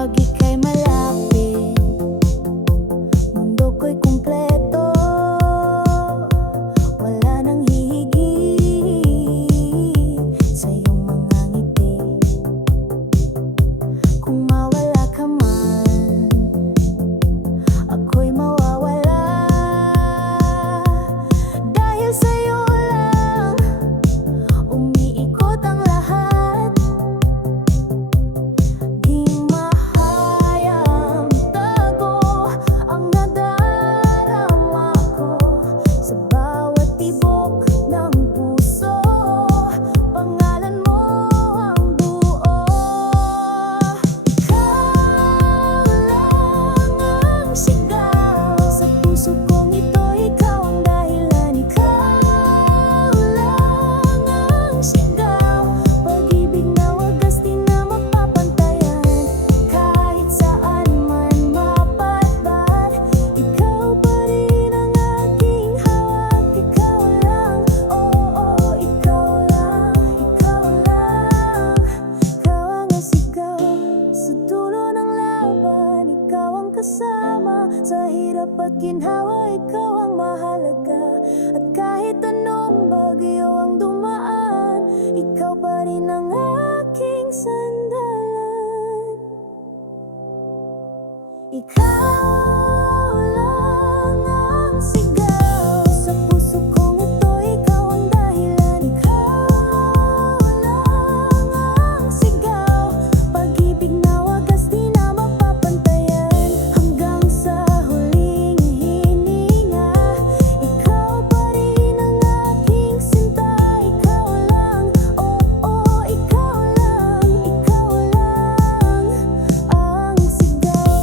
Pag ika'y malapit, mundo ko'y kumpleto. Wala nang hihigit sa iyong mga ngiti. Kung mawala ka man, ako'y mawawala. Dahil sa'yo lang umiikot ang lahat. Di mahayang itago ang nadarama ko sa bawat tibok ng puso. Pangalan mo ang buo. Ikaw lang ang sigaw sa puso kong ito. Ikaw ang dahilan. Ikaw lang ang sigaw. Pag-ibig na wagas di na mapapantayan. Kahit saan man mapadpad, ikaw pa rin ang aking hawak. Ikaw lang, oo, ikaw lang. Ikaw lang, ikaw ang sigaw sa dulo ng laban. Ikaw ang kasama sa hirap at ginhawa. Ikaw ang mahalaga. At kahit anong bagyo ang dumaan, ikaw pa rin ang aking sandalan. Ikaw lang ang sigaw sa puso kong ito. Ikaw ang dahilan. Ikaw lang ang sigaw. Pag-ibig na wagas di na mapapantayan. Hanggang sa huling hininga, ikaw pa rin ang aking sinta. Ikaw lang, oo, ikaw lang ang sigaw.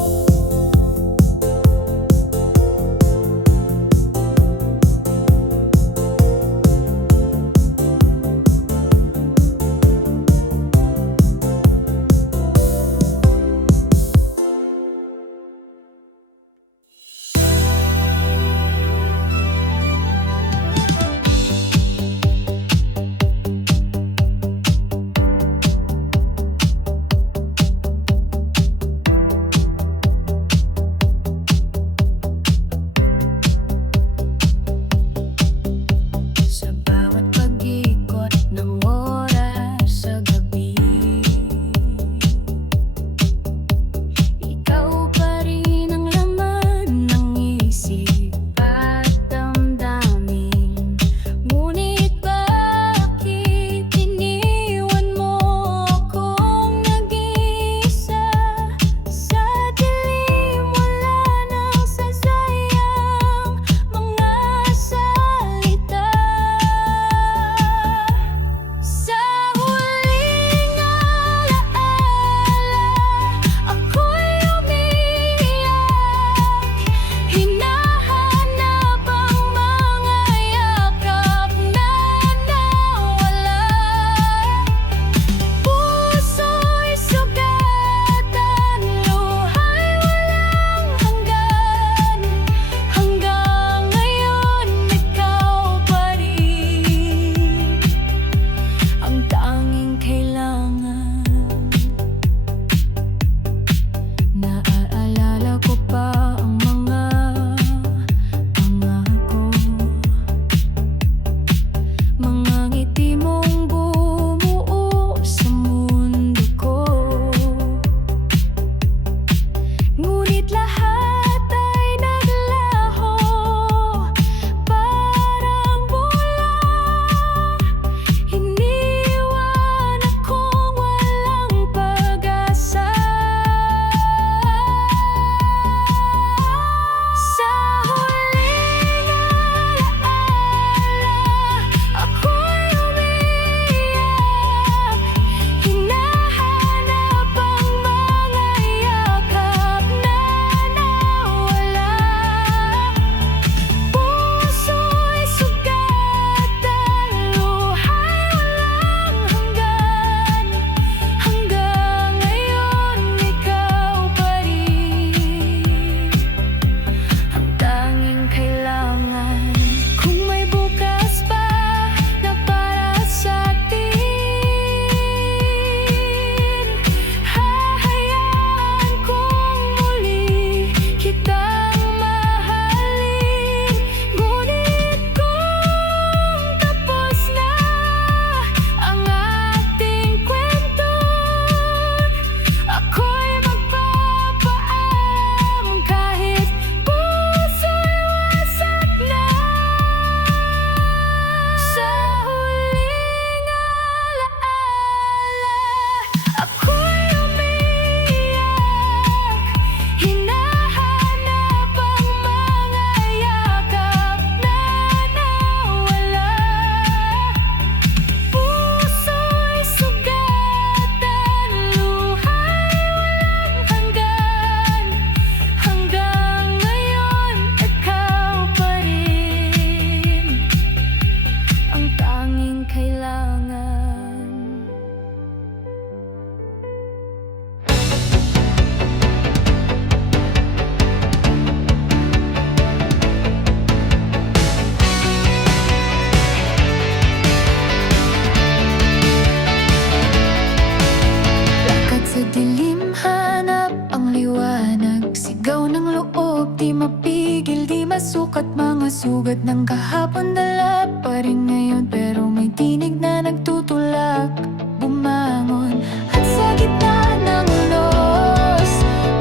Di mapigil, di masukat mga sugat ng kahapon. Dala pa rin ngayon, pero may tinig na nagtutulak bumangon. At sa gitna ng unos,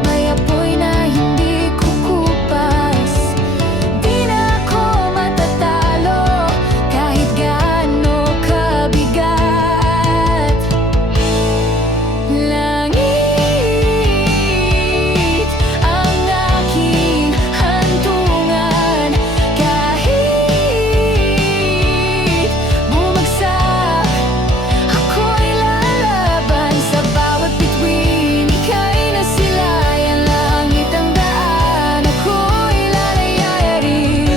may apoy na hindi kukupas. Di na ako matatalo, kahit gaano kabigat. Langit ang aking hantungan, kahit bumagsak, ako'y lalaban. Sa bawat bituin, ika'y nasilayan. Langit ang daan, ako'y lalayarin.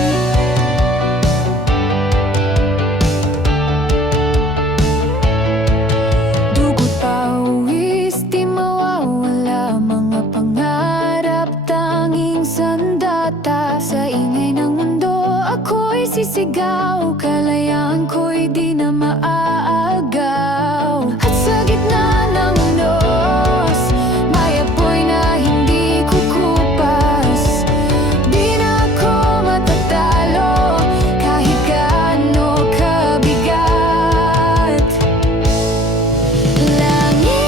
Dugo't pawis, di mawawala mga pangarap, tanging sandata. Sa ingay ng mundo, ako'y sisigaw, kalayaan ko'y di na maaagaw. At sa gitna ng unos, may apoy na hindi kukupas. Di na ako matatalo, kahit gaano kabigat. Langit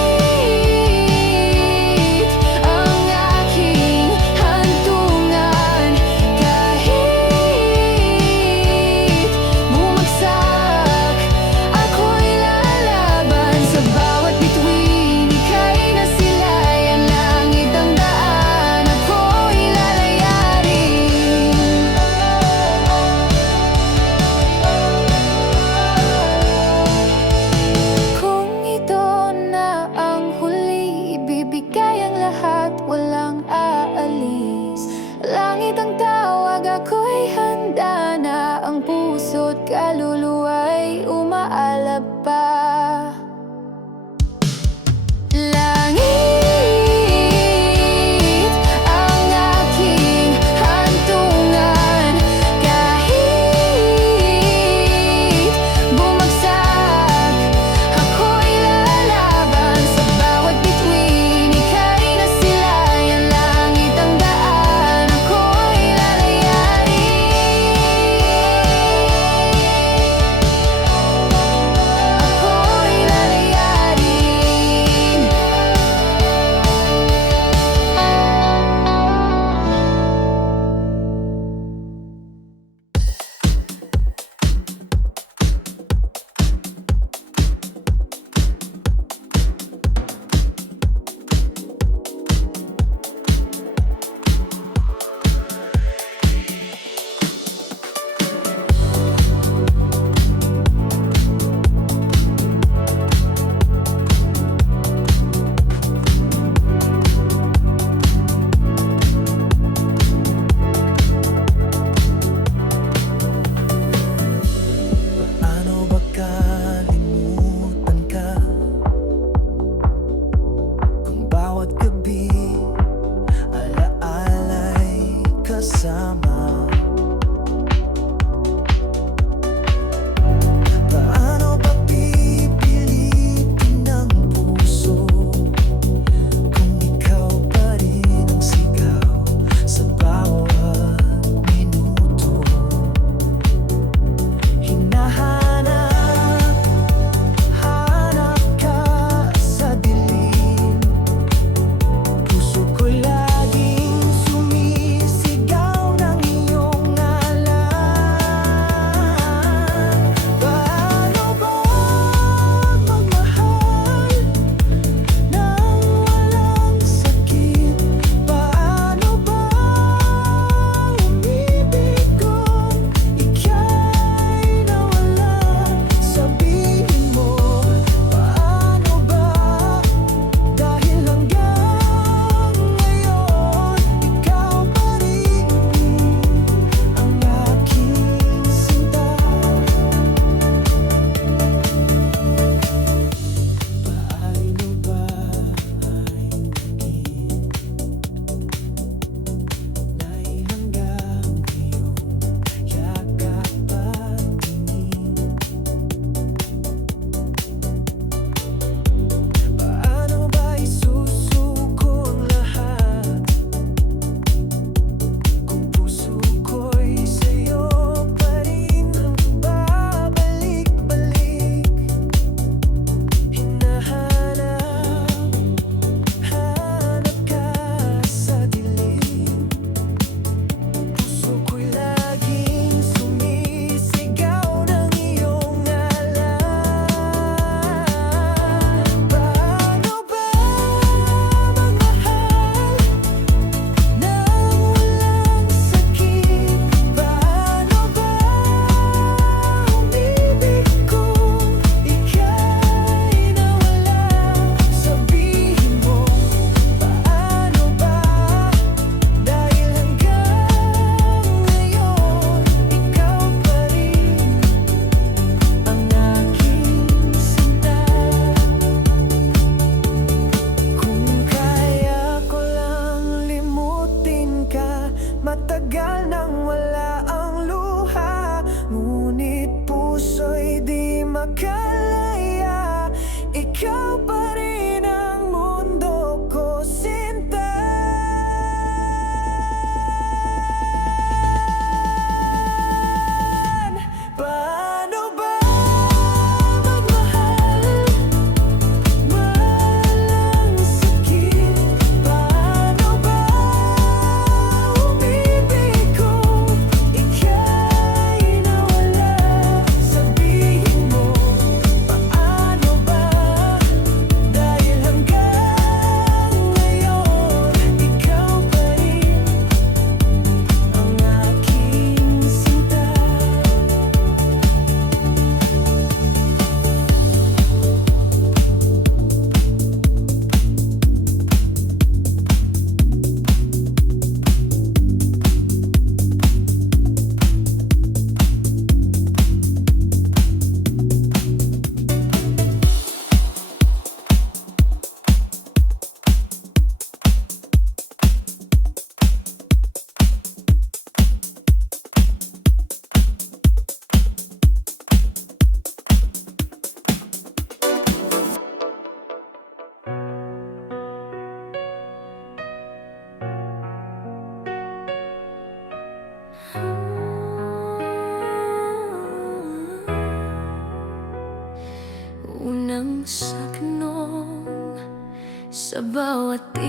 ang aking hantungan, kahit bumagsak, ako'y lalaban. Sa bawat bituin, ika'y nasilayan. Langit ang daan, ako'y lalayarin. Kung ito na ang huli, ibibigay ang lahat, walang aalis. Langit ang tawag, ako'y handa na. Ang puso't kaluluwa'y umaalab pa. Langit ang aking hantungan, kahit bumagsak, ako'y lalaban. Sa bawat bituin, ika'y nasilayan. Langit ang daan, ako'y lalayarin. Ako'y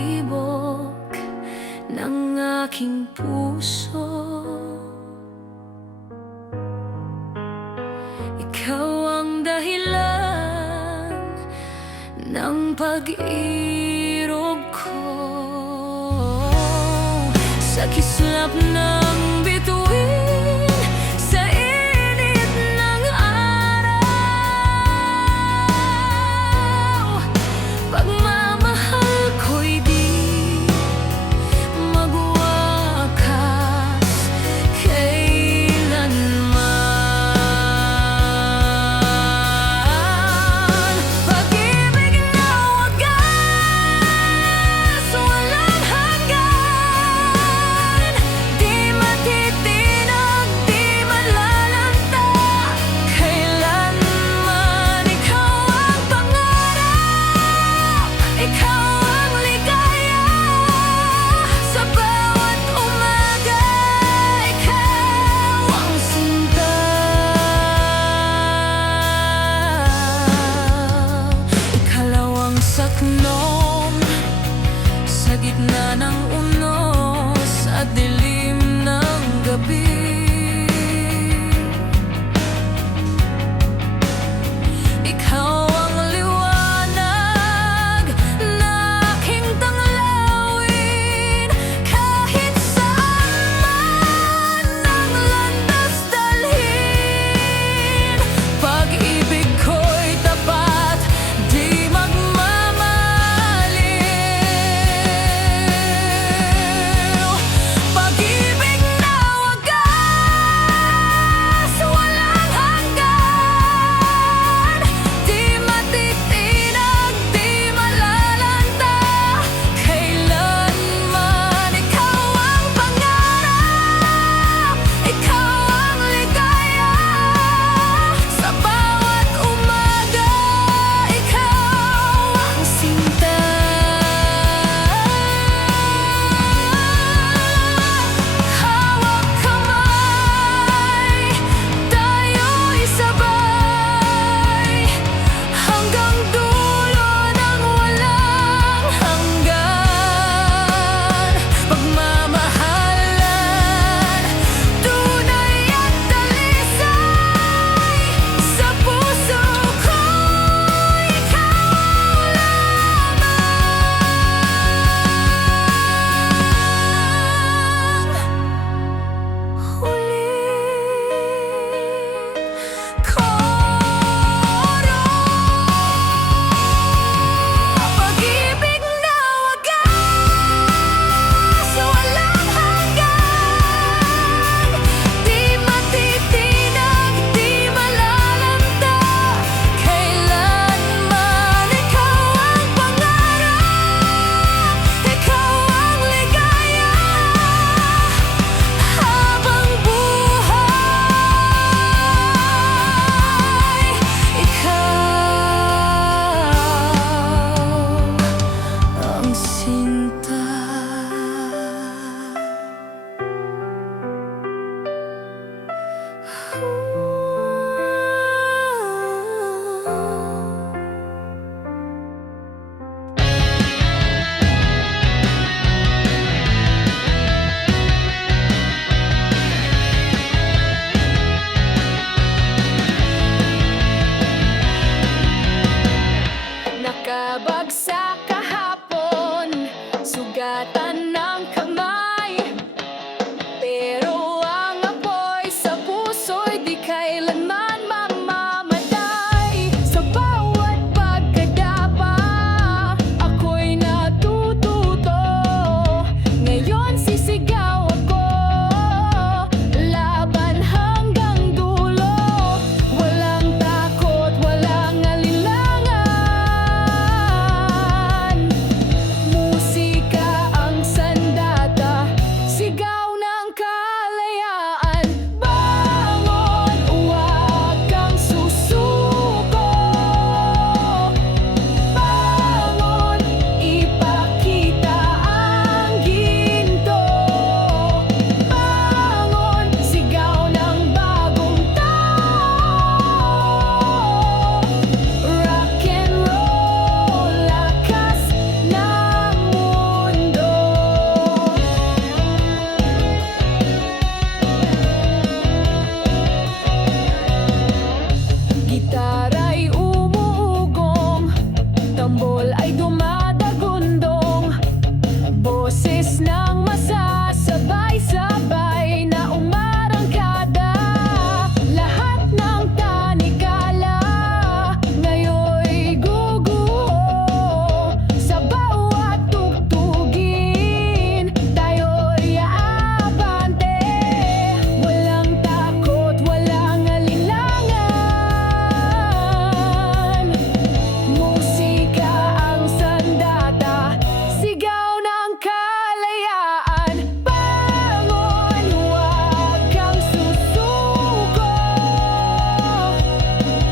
tibok ng aking puso. Ikaw ang dahilan ng pag-irog ko. Sa kislap ng bituin, sa init ng araw, pagmamahal ko'y di magwakas kailanman. Pag-ibig na wagas, walang hanggan, di matitinag, di malalanta kailanman. Ikaw ang pangarap, ikaw ang ligaya, sa bawat umaga, ikaw ang sinta. Ikalawang saknom sa gitna ng unos at dilim ng gabi. Ikaw ang liwanag na aking tanglawin, kahit saan man ang landas dalhin. Pag-ibig ko'y tapat, di magmamaliw. Pag-ibig na wagas, walang hanggan, di matitinag, di malalanta kailanman. Ikaw ang pangarap, ikaw ang ligaya, sa bawat umaga, ikaw ang sinta. Hawak kamay, tayo'y sabay, hanggang dulo ng walang hanggan. Pagmamahalan, tunay at dalisay, sa puso ko ikaw lamang. Huling koro, pag-ibig na wagas, walang hanggan, di matitinag, di malalanta kailanman. Ikaw ang pangarap, ikaw ang ligaya, habang buhay, ikaw ang sinta. Nakabagsak kahapon, sugatan ng kamay, pero ang apoy sa puso'y di kailanman mamamatay. Sa bawat pagkadapa, ako'y natututo. Ngayon sisigaw ako, laban hanggang dulo. Walang takot, walang alinlangan, musika ang boses ng masa, sabay-sabay na umarangkada. Lahat ng tanikala ngayon'y guguho. Sa bawat tugtugin tayo'y aabante. Walang takot, walang alinlangan. Musika ang sandata, sigaw ng kalayaan. Bangon, huwag kang susuko.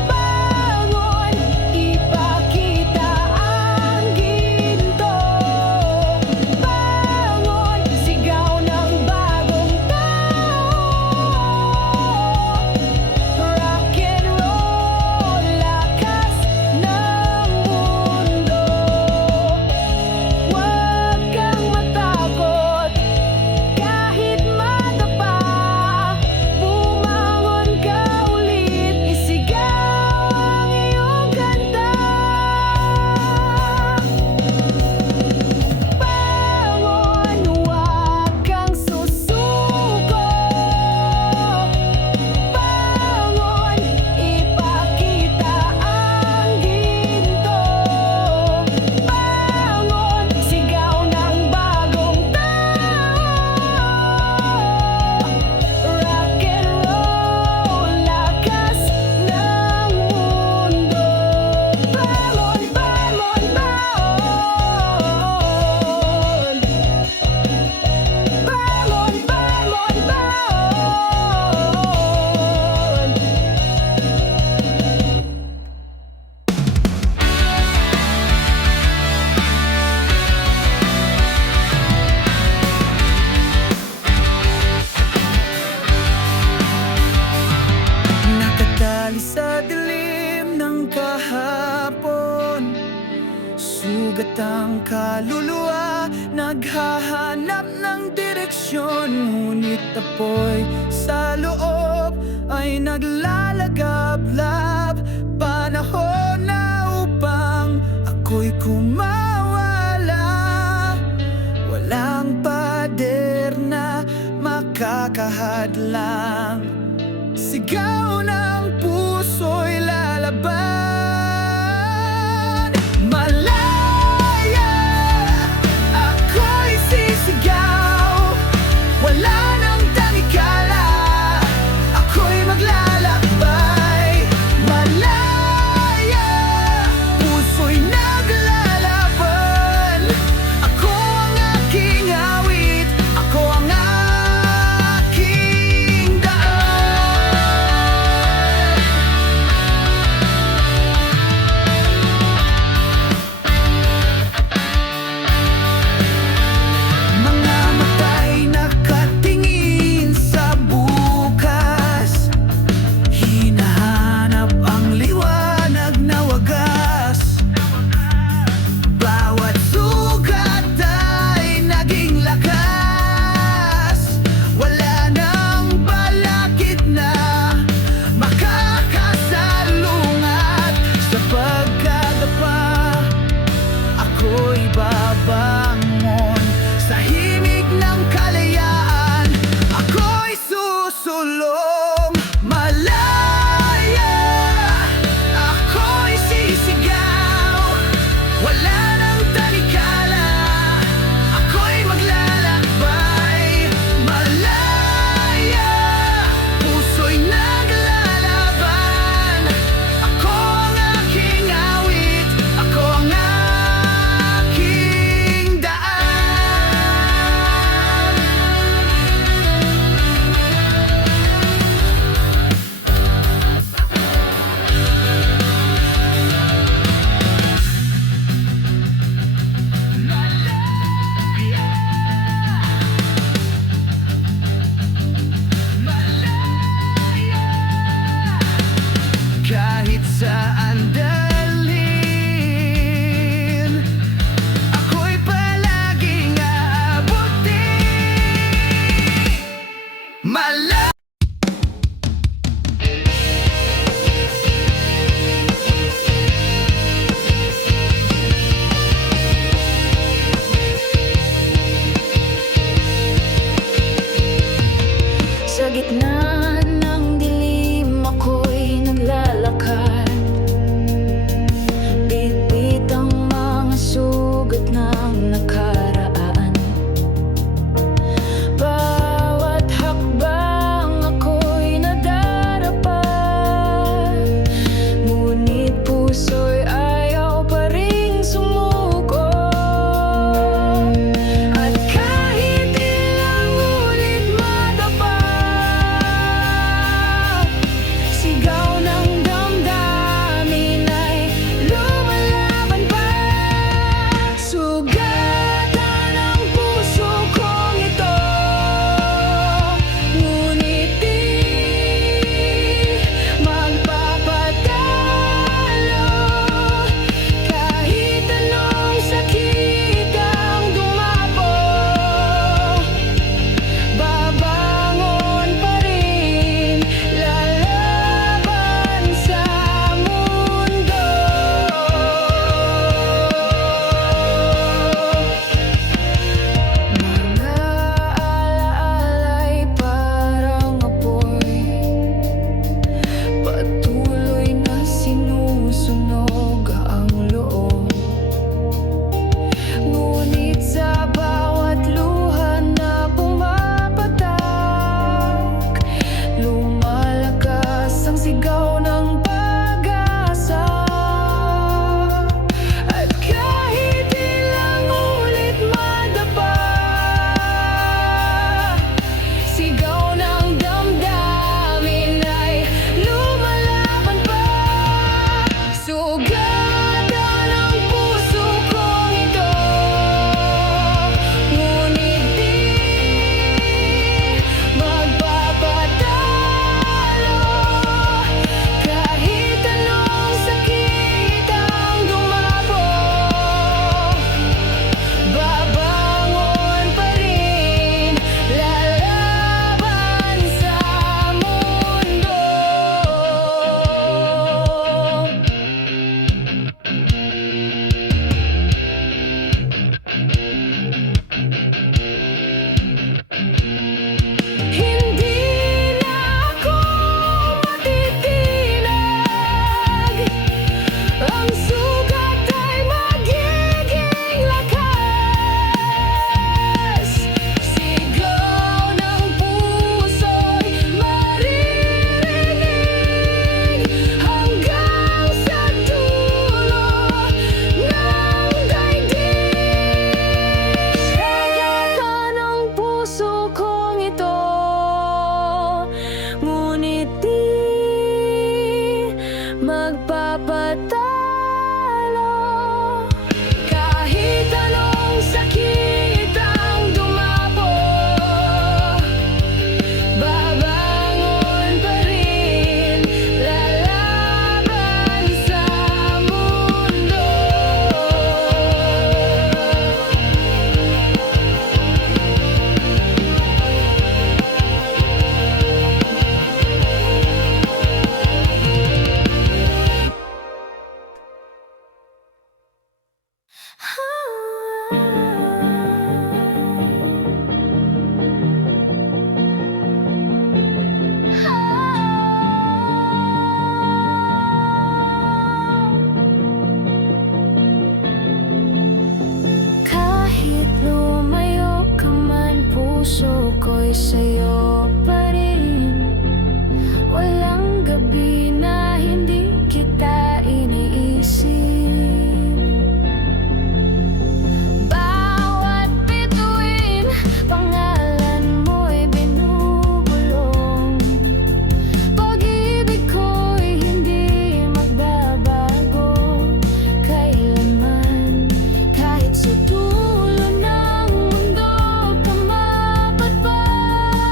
Bangon, ipakita ang ginto. Bangon, sigaw ng bagong tao. Rock and roll, lakas ng mundo. Huwag kang matakot kahit madapa. Bumangon ka ulit, isigaw ang iyong kanta. Bangon, huwag kang susuko. Bangon, ipakita ang ginto. Bangon, sigaw ng bagong tao. Rock and roll, lakas ng mundo. Bangon, bangon, bangon. Bangon, bangon, bangon. Nakatali sa dilim ng kahapon, sugat ang kaluluwa, naghahanap ng direksyon. Ngunit apoy sa loob ay naglalagablab. Panahon na upang ako'y kumawala. Walang pader na makakahadlang. Sigaw ng puso'y lalaban. Malaya, ako'y sisigaw. Wala nang tanikala, ako'y maglalakbay. Malaya, puso'y naglalaban. Ako ang aking awit, ako ang aking daan. ako'y sa'yo pa rin. Walang gabi na hindi kita iniisip. Bawat bituin, pangalan mo'y binubulong. Pag-ibig ko'y hindi magbabago kailanman. Kahit sa dulo ng mundo ka mapadpad,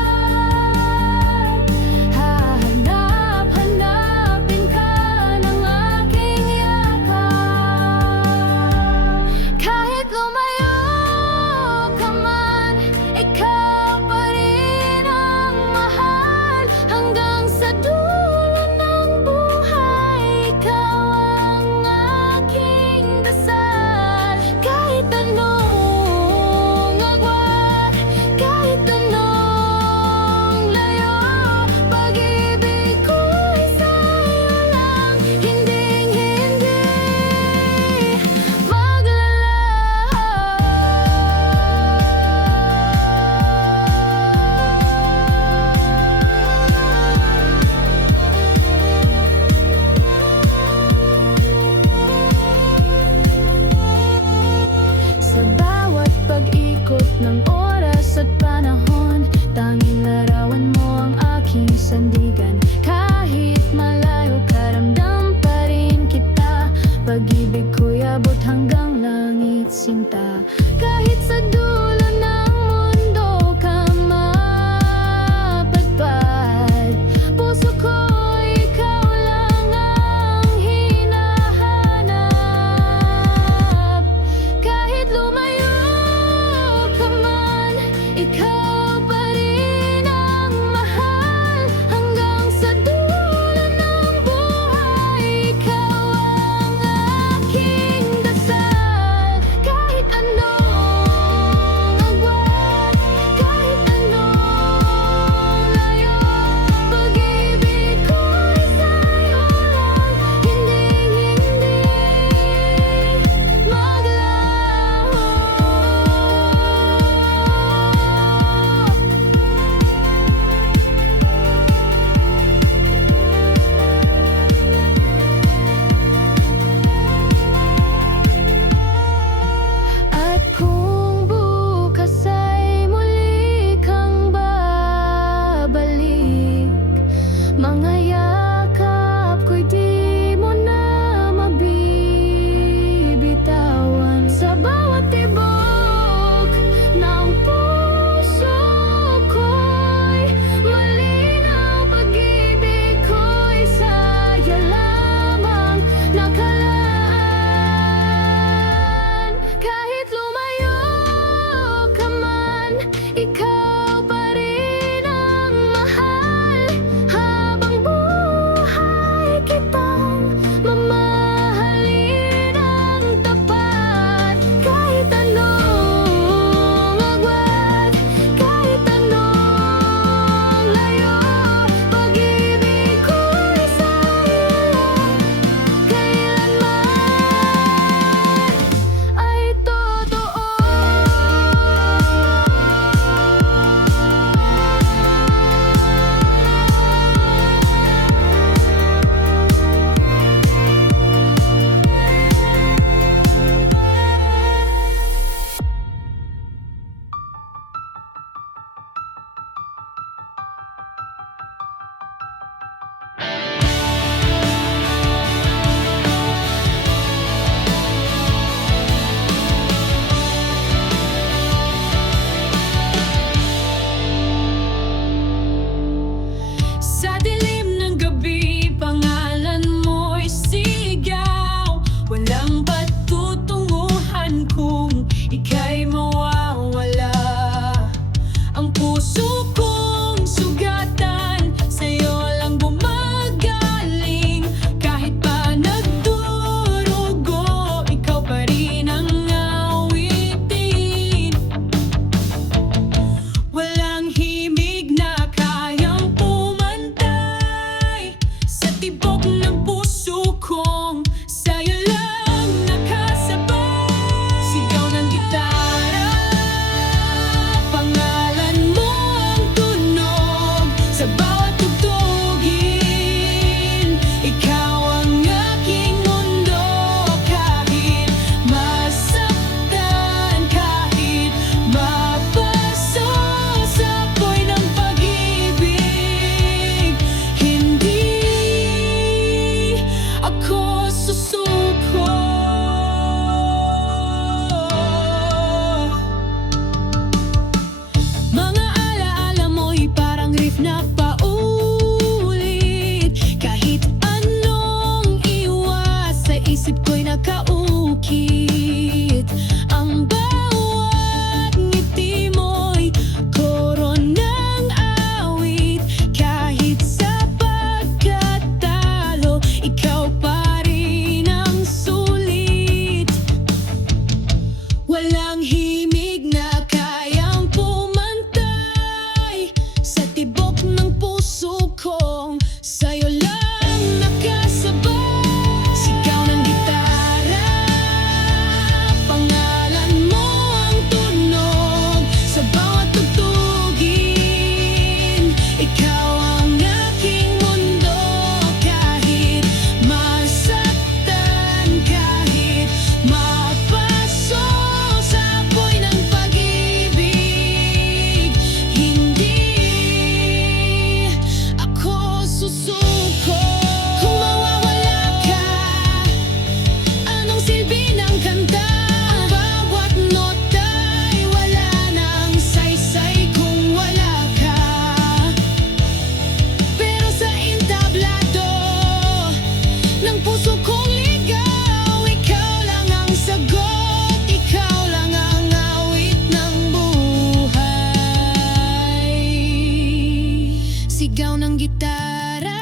gitara,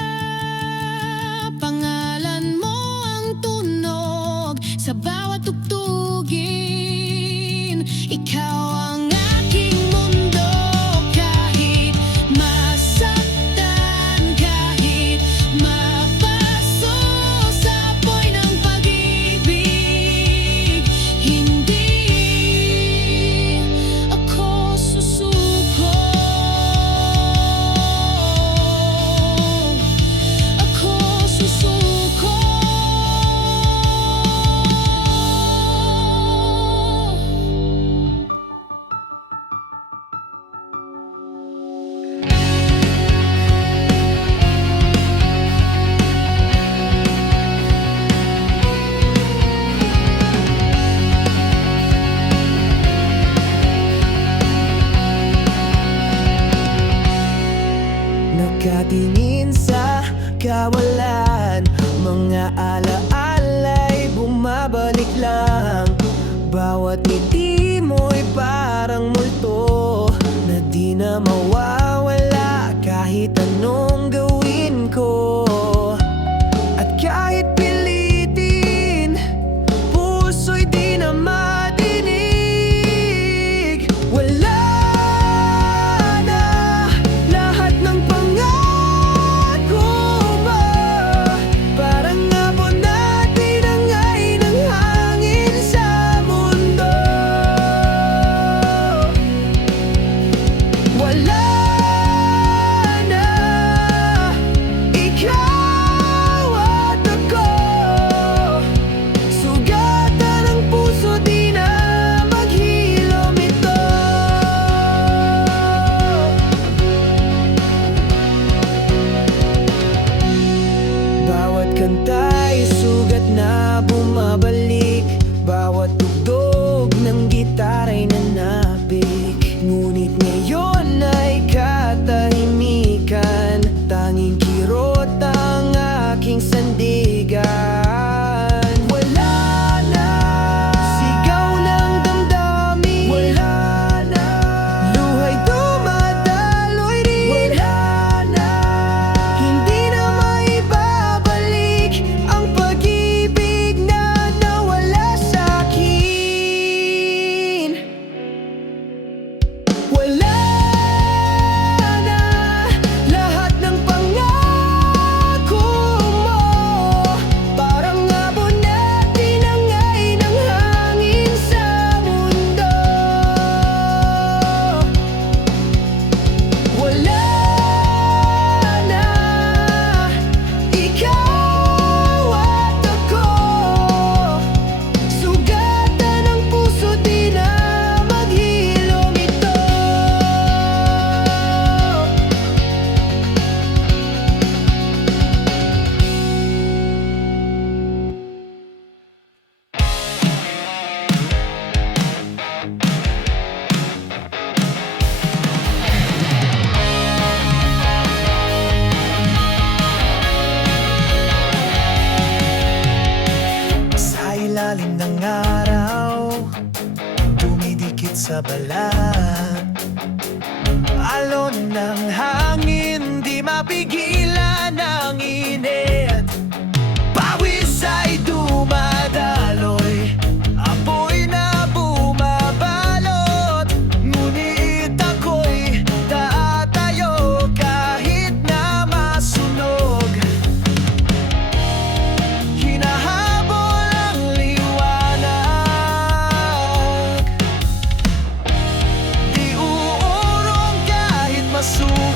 pangalan mo ang tunog sa bawat tugtugin. Ikaw ang aking mundo, kahit masaktan, kahit mapaso sa apoy ng pag-ibig. Hindi ako susuko, ako susuko. Nakatingin sa kawalan, mga alaala'y bumabalik lang. Bawat ngiti mo'y parang multo na di na mawawala kahit anong gawin ko. At kahit pilitin, puso'y di na madinig. Wala na lahat ng pangako mo, parang abon na tinangay ng hangin sa mundo. Wala na, ikaw at ako, sugatan ng puso, di na maghilom ito. Bawat kanta'y sugat na bumabalik, bawat tugtog ng gitara'y nanapik. Ngunit ngayon ay katahimikan, tanging kirot ang aking sandigan. Wala na sigaw ng damdamin, wala na luha'y dumadaloy rin, wala na hindi na maibabalik ang pag-ibig na nawala sa'kin. Wala na lahat ng pangako mo, parang abon na tinangay ng hangin sa mundo. Wala na, ikaw at ako, sugatan ng puso, di na maghilom ito. Sa ilalim ng araw, dumidikit sa balat, alon ng hangin, di mapigilan ang init. Pawis ay dumadaloy, apoy na bumabalot. Ngunit ako'y tatayo kahit na masunog. Hinahabol ang liwanag, di uurong kahit masunog.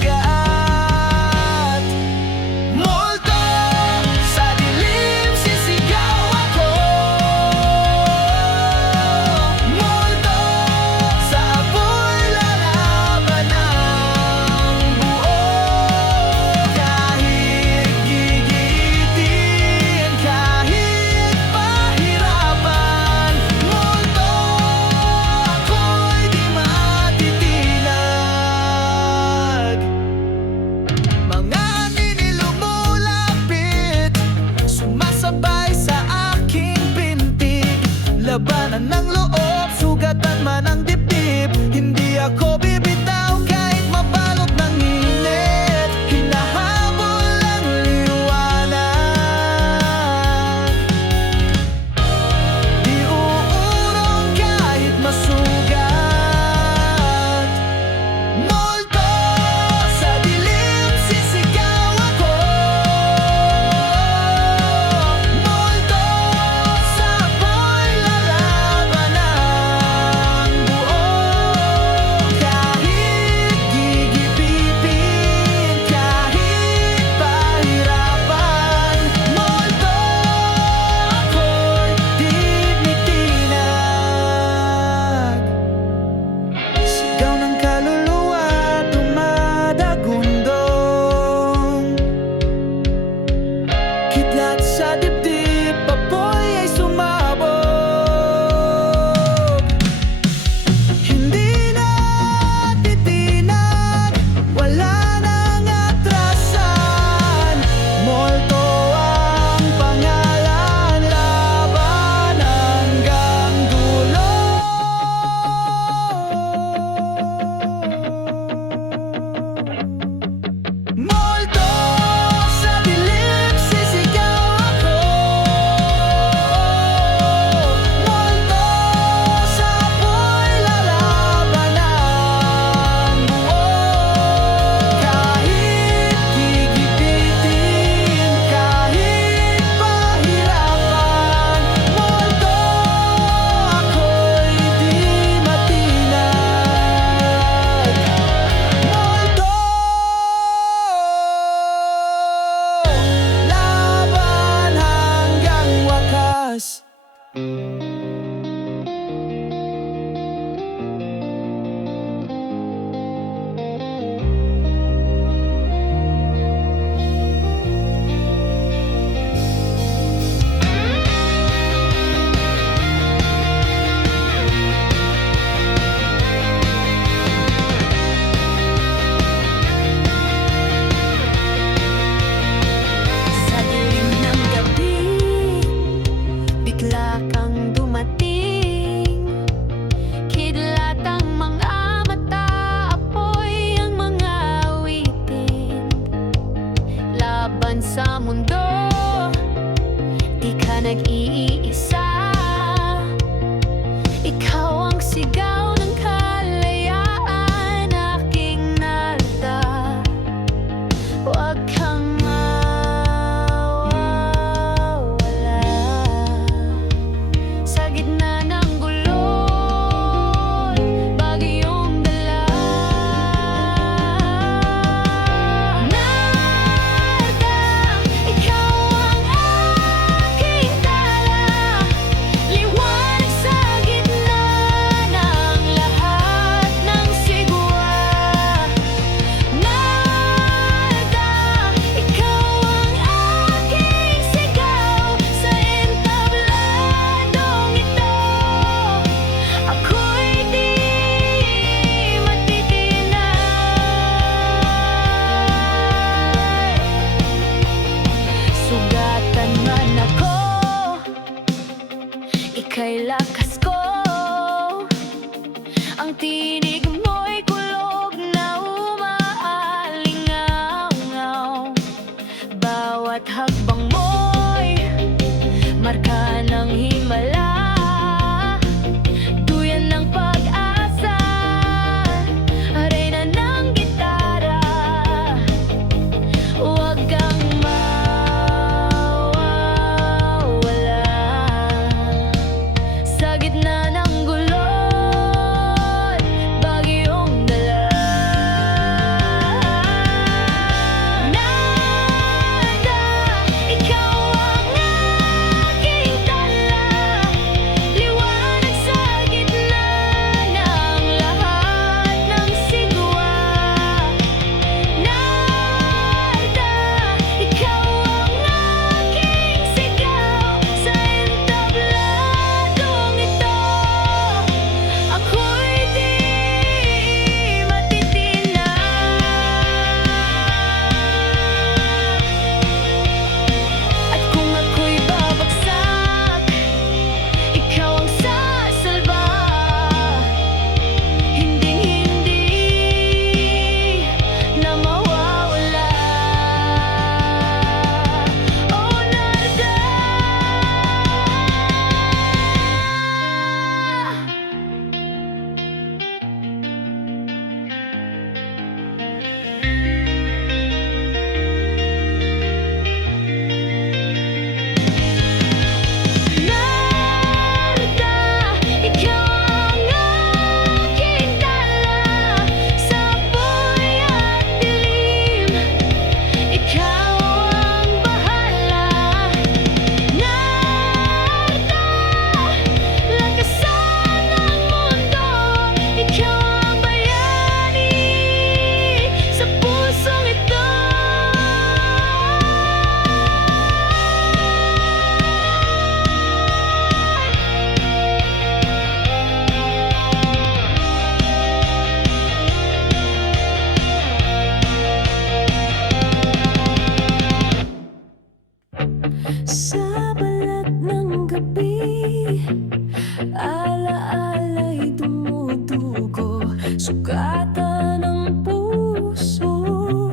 Sugatan ng puso,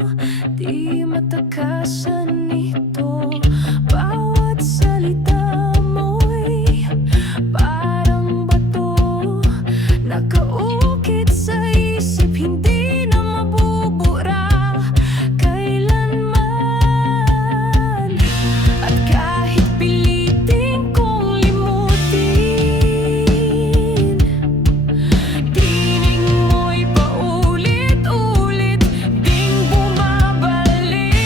di matakasan nito. Bawat salita mo'y parang bato, nakaukit sa isip, hindi na mabubura kailanman. At kahit pilitin kong limutin, tinig mo'y paulit-ulit ding bumabalik.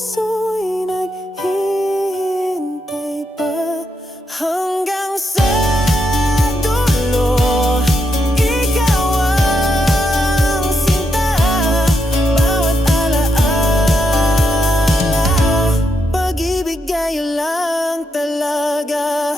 puso'y naghihintay pa. Hanggang sa dulo, ikaw ang sinta. Bawat alaala, pag-ibig kayo lang talaga.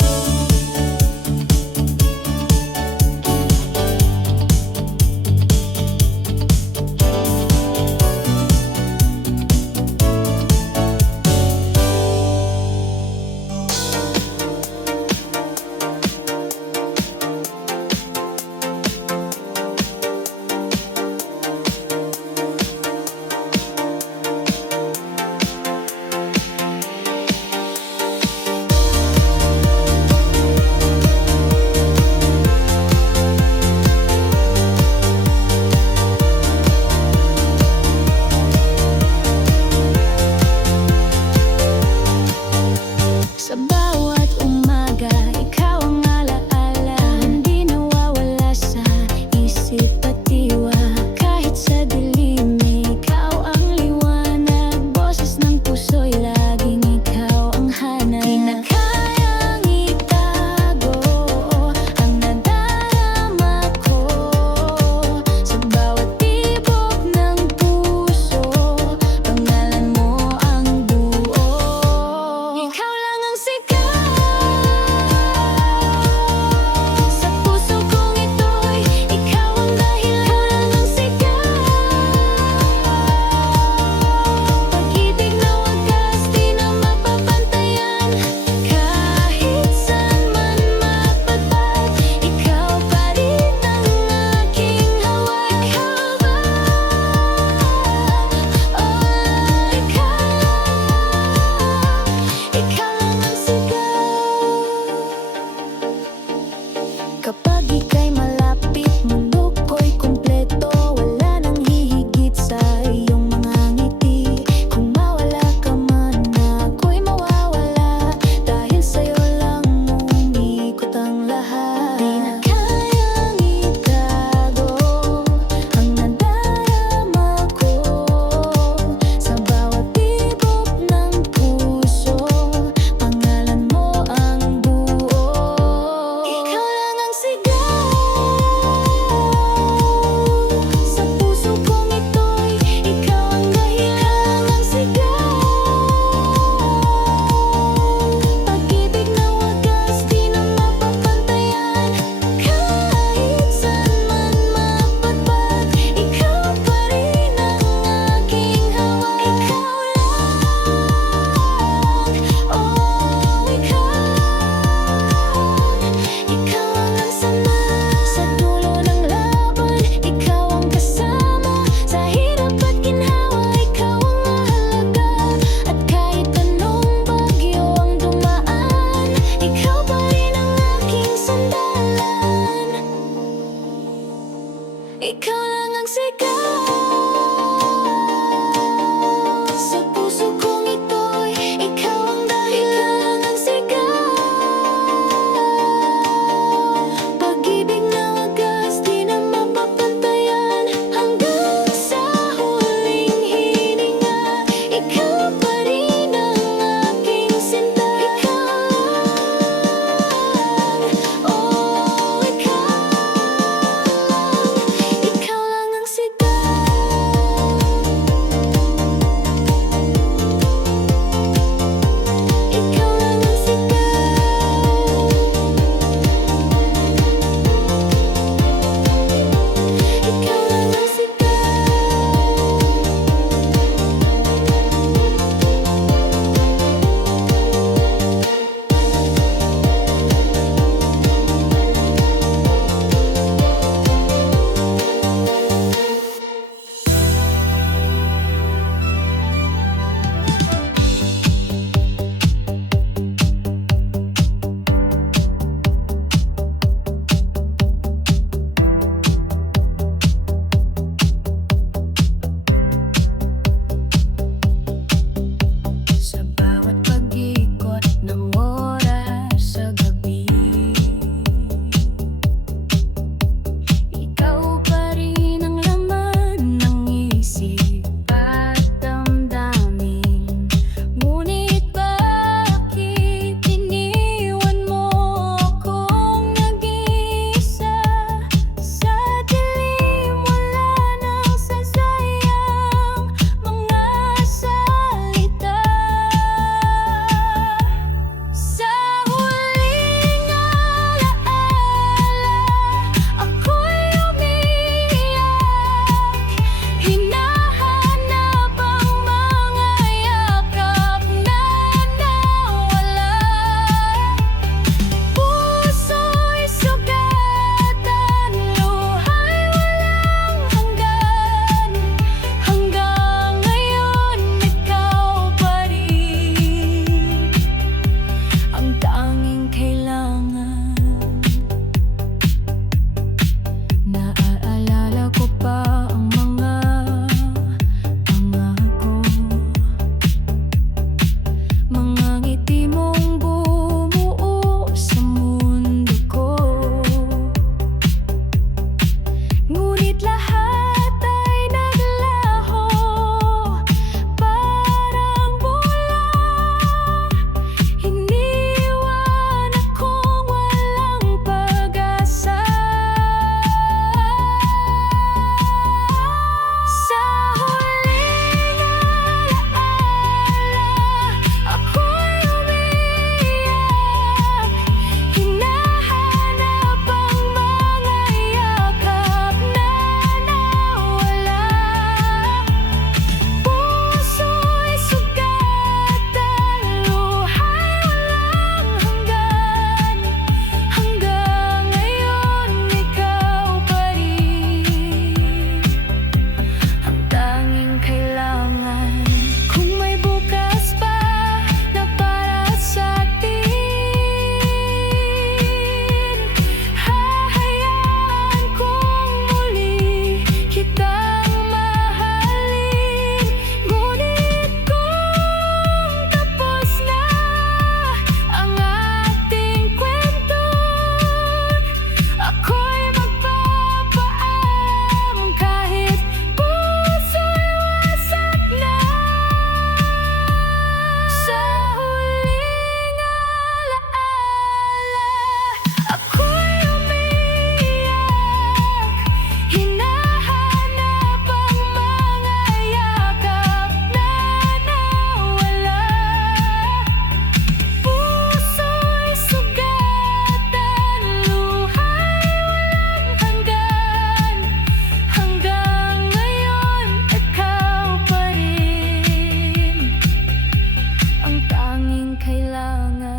kailangan.